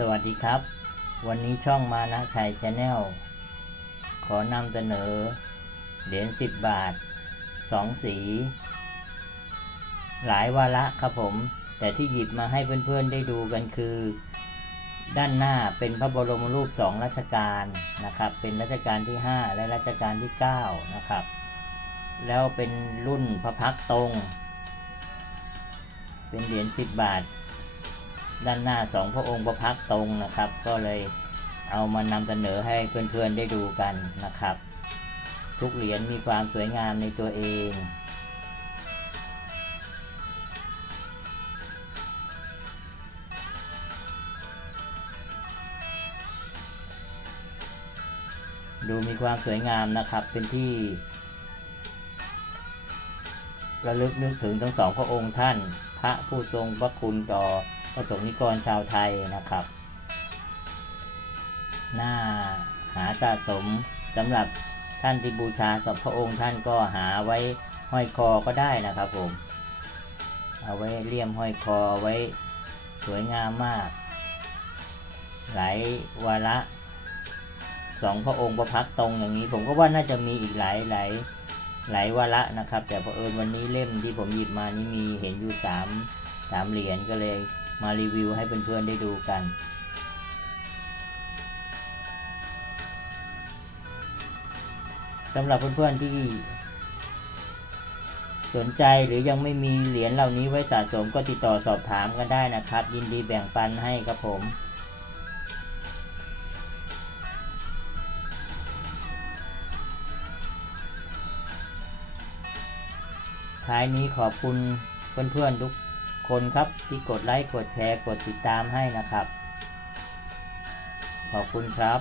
สวัสดีครับ วันนี้ช่องมานะชัยชาแนลขอนำเสนอ เหรียญสิบบาทสองสี หลายวาระครับผม แต่ที่หยิบมาให้เพื่อนๆได้ดูกันคือ ด้านหน้าเป็นพระบรมรูปสองรัชกาลนะครับ เป็นรัชกาลที่ 5 และรัชกาลที่ 9 นะครับ แล้วเป็นรุ่นพระพักตร์ตรงเป็นเหรียญ10บาท ด้านหน้าสองพระองค์ประพักตรงนะครับ ก็เลยเอามานำเสนอให้เพื่อนๆได้ดูกันนะครับ ทุกเหรียญมีความสวยงามในตัวเองดูมีความสวยงามนะครับ เป็นที่ระลึกนึกถึงทั้งสองพระองค์ท่าน พระผู้ทรงพระคุณต่อ ประสงนิกรชาวไทยนะครับน่าหาสะสมสำหรับท่านที่บูชากับพระองค์ท่านก็หาไว้ห้อยคอก็ได้นะครับผม เอาไว้เลี่ยมห้อยคอไว้สวยงามมาก หลายวาระสองพระองค์ประพักตรงอย่างนี้ ผมก็ว่าน่าจะมีอีกหลายหลายหลายวาระนะครับ แต่พอเอิญวันนี้เล่มที่ผมหยิบมานี่มีเห็นอยู่สามสามเหรียญก็เลย มารีวิวให้เพื่อนๆได้ดูกัน สำหรับเพื่อนๆที่ สนใจหรือยังไม่มีเหรียญเหล่านี้ไว้สะสมก็ติดต่อสอบถามกันได้นะครับ ยินดีแบ่งปันให้ครับผมท้ายนี้ขอบคุณเพื่อนๆทุก คนครับที่กดไลค์กดแชร์กดติดตามให้นะครับ ขอบคุณครับ